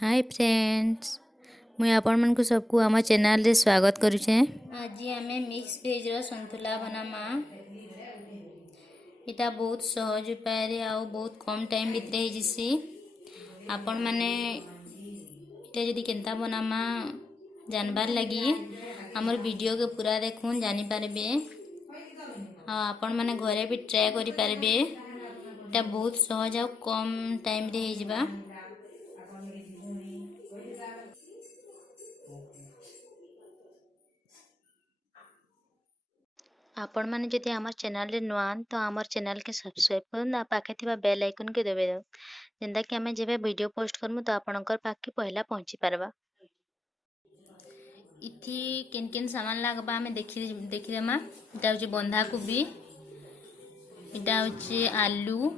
Hi friends, मुझे आपण मन को सबको आम चैनल रे स्वागत करुचे। आज आम मिक्स वेज सन्तुला बनामा। इटा बहुत सहज उपाय रे आउ बहुत कम टाइम भितर हो जिसी। आपण माने इटा जदि केनता बनामा जानबार लगी हमर वीडियो के पूरा देखून जानि पारबे। आपण माने घरे भी ट्राई करि पारबे। इटा बहुत सहज आउ कम टाइम रे हो जिबा। आपण माने जदि हमर चैनल रे नुआ तो हमर चैनल के सब्सक्राइब करन आ पाखे थिबा बेल आइकन के दबे दो जेंदा कि हमें जेबे वीडियो पोस्ट करमु तो आपनकर पाखे पहला पहुंची पारबा। इथि केन केन सामान लागबा हमें देखि देमा। इटा होची बंधा कोबी, इटा होची आलू,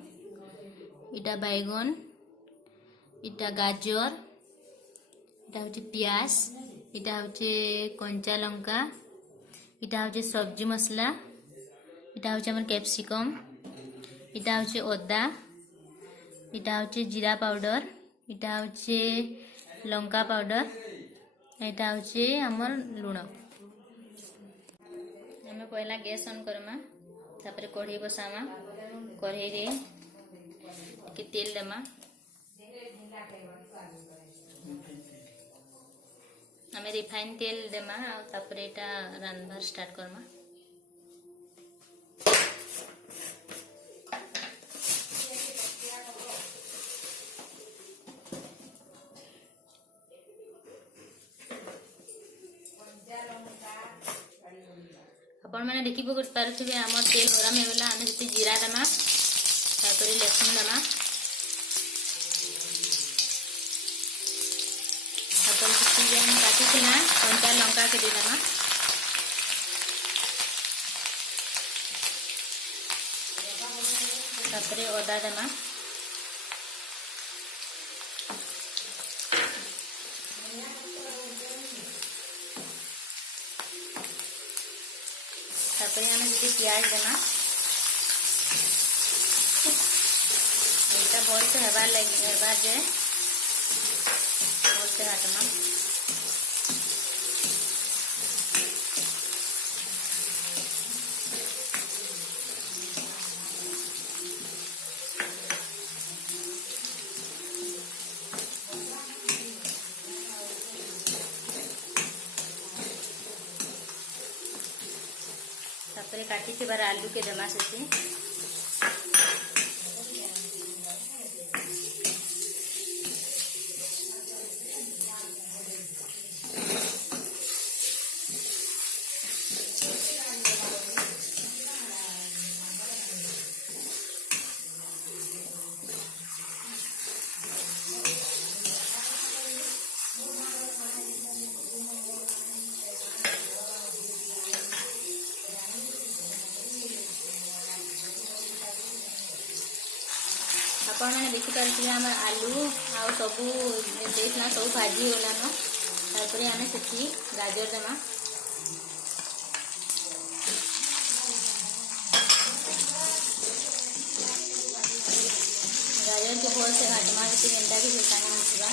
इटा बैगन, इटा गाजर, इटा होची प्याज, इटा होची कंचा लंका, इटा होची सब्जी मसला, इटा होची हमर कैप्सिकम, इटा होची अदा, इटा होची जीरा पाउडर, इटा होची लंका पाउडर, इटा होची हमर लूण। हमें पहला गैस ऑन करमा, तापर कढ़ाई बसामा। कढ़ाई रे के तेल देमा। हमें रिफाइन तेल देमा और तापर एटा रांधबार स्टार्ट करमा। आपण मैंने देखी पारे आम तेल गरम होगा आम जी जीरा देमा, तापर लहसुन देमा, तापर काटी कंचा लंका के देमा, तापर अदा देमा, तापर आम जी प्याज देमा। यहाँ भल से हेबार लगे हेबार जे भल से हाटमा। तापर काटी थिबार आलू के देमा से आपण मैंने देखिपारे आम आलू आ सबू देखना सब भाजी होलान। तापर आम से गाजर देमा, गाजर के भल से घाटमा जेनटा कि सेटाने मिसवा।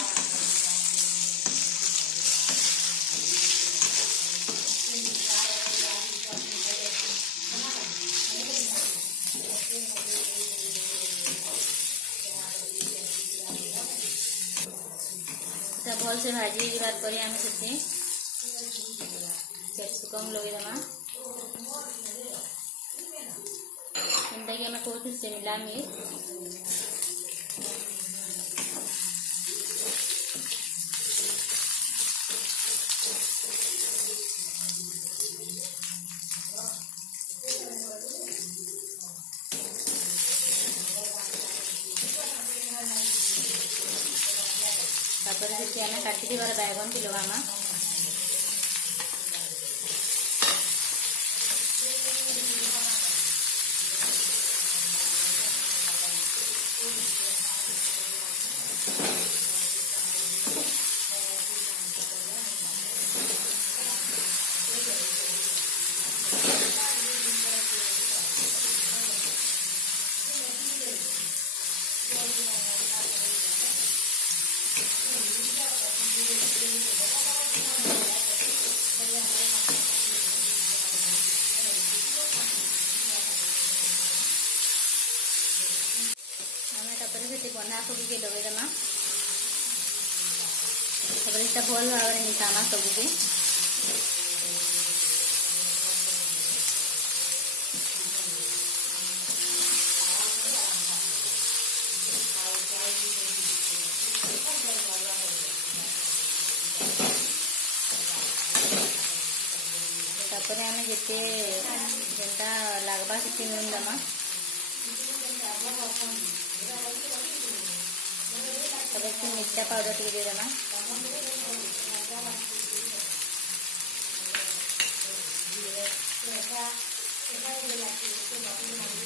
भल से भाजी जाबार पर आम से कैप्सिकम लगेदेमा, जेनटा कि आम कहूँ शिमला मिर्च, तापर से आम काटी थी बैगन की लगामा। बंधा कोबी के लगे देमा तापर इटा भल भाव में मिसामा सबू के तापर आम जिते जेनता लगवा से नून दमा तापर मिर्चा पाउडर टी देमा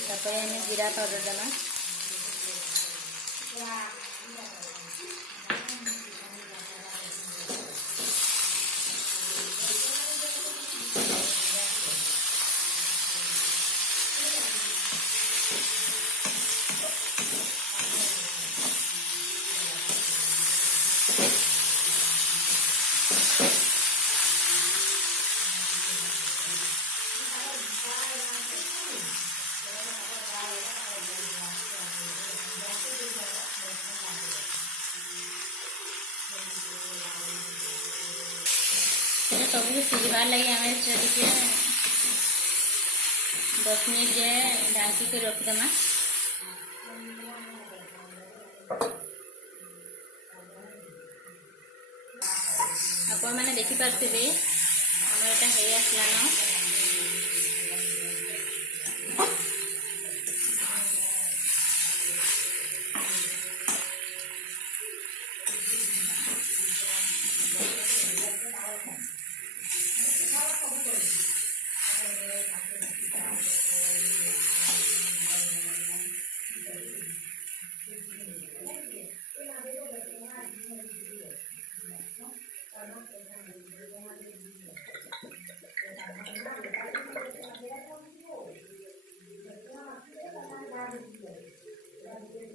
तापर आम जीरा पाउडर देमा सबको सिझवार लगे आम 10 मिनट जे ढांकी के रखदेमा आपण मैंने देखी पार्थे आम एटा हो आसलान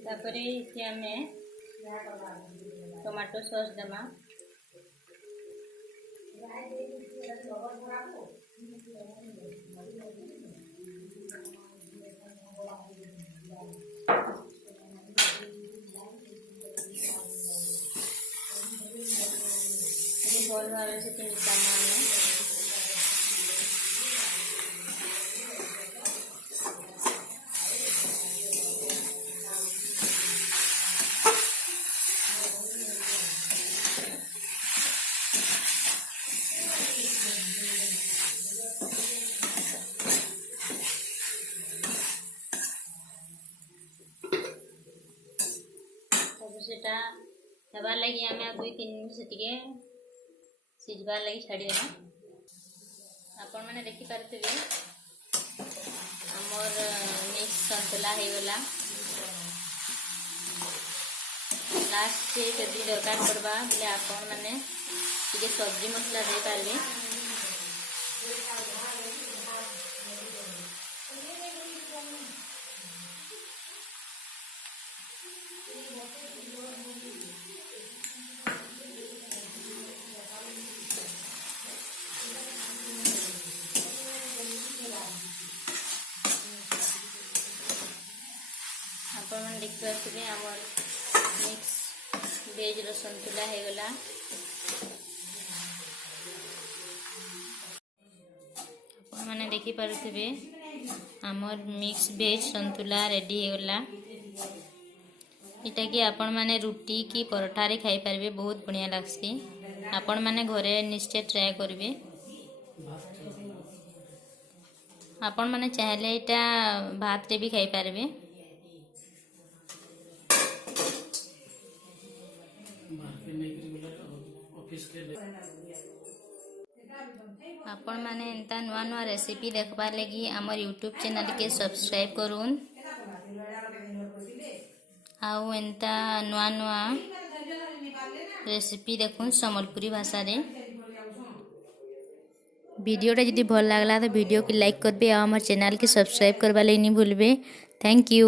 तापरे इथे आमे टमाटो सॉस देमा भल भाव से मिसामा सेटा हेबार लगी आम 2-3 मिनट से टिके सिझबार लगी छाड़ीदेमा आपण मैंने देखी पारे आमर मिक्स संतुला हो गला लास्ट से जदि दरकार पड़वा बोले आपण मैंने टिके सब्जी मसला दे पारे आपण मैंने देखी पारे आमर मिक्स वेज संतुला हो गला आपण मैंने देखी पारे आमर मिक्स वेज संतुला रेडी हो गला इटा कि आपण माने रुटी की परोठा रे खाई पारबे बहुत बढ़िया लागसी आपण माने घरे निश्चय ट्राई करबे आपण माने चाहले इटा भात रे भी खाई पारबे आपण माने एंता नुआ नुआ रेसिपी देखबार लगी आमर यूट्यूब चैनल के सब्सक्राइब करूँ आउ एंता नुआ नुआ रेसिपी देखूँ सम्बलपुरी भाषा रे वीडियोटा जदि भल लागला तो वीडियो के लाइक करबे और हमारे चैनल के सब्सक्राइब करवा नहीं भूलबे। Thank you.